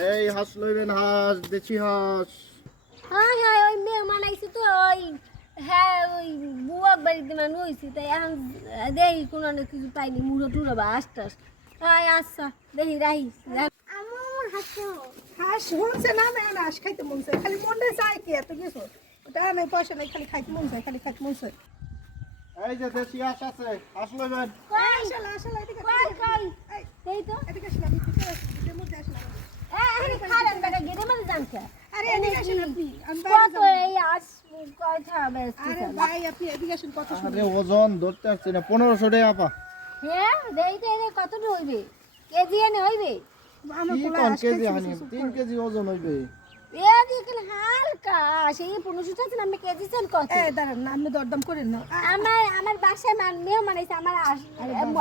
এই হাঁস লইবেন হাঁস দেশি হাঁস। হ্যাঁ হ্যাঁ ওই মেয়ে মানাইছি তো ওই হ্যাঁ ওই বুয়াক বাড়িতে মানুষ হয়েছি তাই এখন দেখি কোনো না কিছু পাইনি মুড়ো টুড়ো বা আস টাস। হ্যাঁ আচ্ছা দেখি রাহি হাসো হাঁস মনছে না না হাঁস খাইতে মন চায় খালি মনে চায় কি এত কিছু? ওটা নাই পয়সা নাই খালি খাইতে মন চায় খালি খাইতে মন চায়। এই যে দেশি হাঁস আছে হাঁস লইবেন। কই? আসলে আসলে এদিকে কই কই এই, এই তো এদিকে আসলে আমি ভিতরে আছি, ভিতরের মধ্যে আসলে এ এখন খারাপ বেটা গেটে মানে জানছে আরে এদিকে আসেন আপনি আমি বাইরে কত এই আস কথা আরে ভাই আপনি এদিকে আসেন কত আরে ওজন ধরতে পারছি না পনেরোশো টাকা আপা হ্যাঁ দেই কতটা হইবে? কেজি এনে হইবে? আমার কি পোলা কেজি ওজন হইবে। হালকা সেই পনেরোশো টাকা আমি কেজি চাল কত দাঁড়ান না, আপনি দরদাম করেন না। আমার আমার বাসায় মান মেয়ে মানাইছে আমার আস-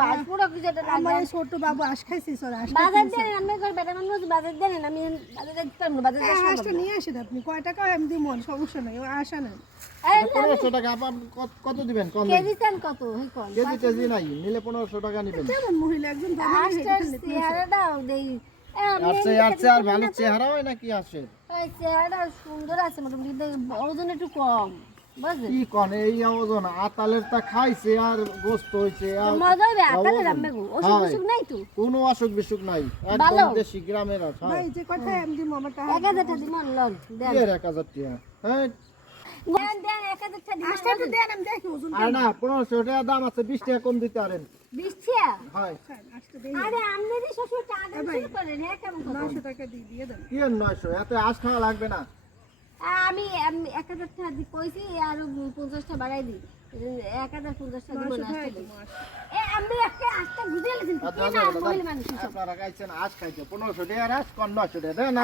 আস পুরো আমার ছোট বাবু হাঁস খাইছে সর হাঁস বাজার দেন আমি ঘর বেটা মানুষ বাজার দেন আমি বাজার দিতে পারব না, বাজার এই দেওয়া হাঁসটা সম্ভব না। নিয়ে আসেন আপনি কয় টাকা হয় সমস্যা নাই আসা পনেরোশো টাকা কত- কত দিবেন কম কেজি চাল কত? ওই কেজি নাই নিলে পনেরোশো টাকা নিবেন। কেমন মহিলা একজন দেই। আর চেহারা হয় নাকি আসে? এই চেহারাটা সুন্দর আছে মোটামুটি ওজন একটু কম কি কন এই ওজন? আতালের তা খাইছে আর গোস্ত হইছে আর মজা হবে আতালে ওজন। গো ওষুধ হয়। নাই তো? কোনো অসুখ বিসুখ নাই একদম দেশি গ্রামের হাঁস ভাই যে কথা আমি দিব আমার টাকা টাকা লন দেন। টাকা হ্যাঁ। দেন দেন টাকা দেন আমি দেখি ওজন আর না টাকা দাম আছে বিশ টাকা কম দিতে পারেন। বিছিয়া হয়। খান, আরে শ্বশুর হ্যাঁ কেমন টাকা দিয়ে দিয়ে দেন। কি নয়শো এত আঁশ খাওয়া লাগবে না। আমি এক হাজার টাকা দি কইছি আর পঞ্চাশটা বাড়াই দিই। এক হাজার পঞ্চাশটা দিব না টাকা আমি একটা আটটা বুঝে লেছেন আর কে দাদা না বলো, মহিলা দাদা, মানুষ এসব। আপনারা খাইছেন আঁশ খাইছে পনেরোশো টাকা আঁশ কম নয়শো টাকা দেন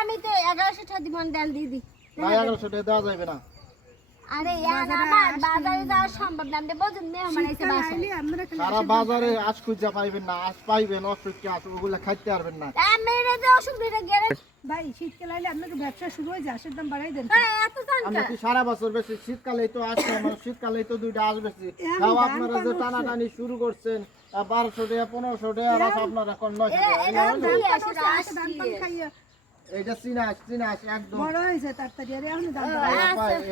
আমি তো এগারোশো টাকা দিব ডাল দিয়ে দিই। না এগারোশো টাকা দেওয়া যাবে না। আরে ইয়ার আমার বাজারে যাওয়া সম্ভব না আমি বোঝেন মেহমান এসে বাসায়। আইলে আপনারা খালি সারা বাজারে আঁশ খুঁজা পাইবেন না আঁশ পাইবেন অসুখ কি আঁশ ওগুলো খাইতে পারবেন না। আমি এটা যে অসুবিধা গেলে ভাই শীতকাল আইলে আপনাকে ব্যবসা শুরু হয়ে যায় হাঁসের দাম বাড়াই দেন। এত জান আমরা কি সারা বছর বেশি শীতকালেই তো আসছে আমার শীতকালেই তো দুইটা বেশি। তাও আপনারা যে টানাটানি শুরু করছেন বারোশো টাকা পনেরোশো টাকা আপনারা এখন টাকা। এটা একদম। বড় হয়েছে তাড়াতাড়ি আরে এখন দাম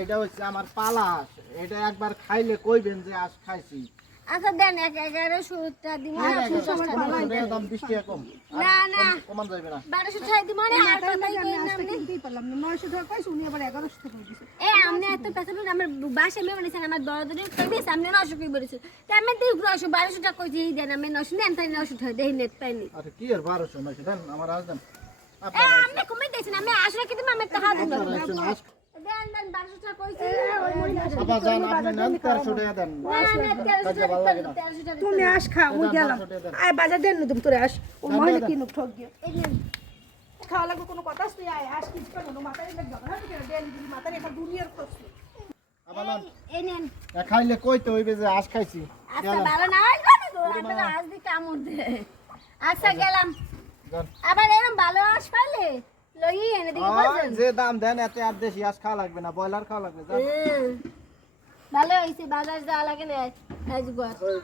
এটা হচ্ছে আমার পালা এটা একবার খাইলে কইবেন যে খাইছি। আচ্ছা দেন এক এগারোশো টাকা দিব। পনেরোশো টাকা দাম বিশ টাকা কম না, না। কমান যাবে না। বারোশো টাকা দিব না আর কথাই না কিনতেই পারলাম না নয়শো টাকা পাইছি উনি আবার এগারোশো টাকা এ আপনি এত পেছন আমার বাসায় মেয়ে বানিয়েছেন আমার দরদরে কইবে সামনে নশো কই বলেছে তা আমি দিই নশো বারোশো টাকা কইছি দেন আমি নশো নেন তাই নশো টাকা দেই নেট পাইনি আচ্ছা কি আর বারোশো? নয়শো দেন আমার আঁশ দেন। আপনি কমে দিয়েছেন আমি আসলে আমি টাকা দেন দেন টাকা কইছি। বাবা আপনি টাকা দেন। তুমি আস খা মুই গেলাম। আয় বাজার দেন তুমি তোরে আস। ও মহিলা। কিনুক ঠক গিয়ে। খাওয়া লাগবে কোনো কথা আছে? আয় আস কিছু কেন মাথায় লাগবে হ্যাঁ দেন মাথায় একটা দুনিয়ার প্রশ্ন আবার এই নেন। খাইলে কইতে হইবে যে আঁশ খাইছি। আচ্ছা গেলাম। ভালো না আজ আচ্ছা। আবার এরকম ভালো আস পাইলে লই এনে দিকে বসেন। যে দাম দেন এতে আর দেশি আঁশ খাওয়া লাগবে না ব্রয়লার খাওয়া লাগবে। ভালো হইছে বাজার যাওয়া লাগে না আজ ওই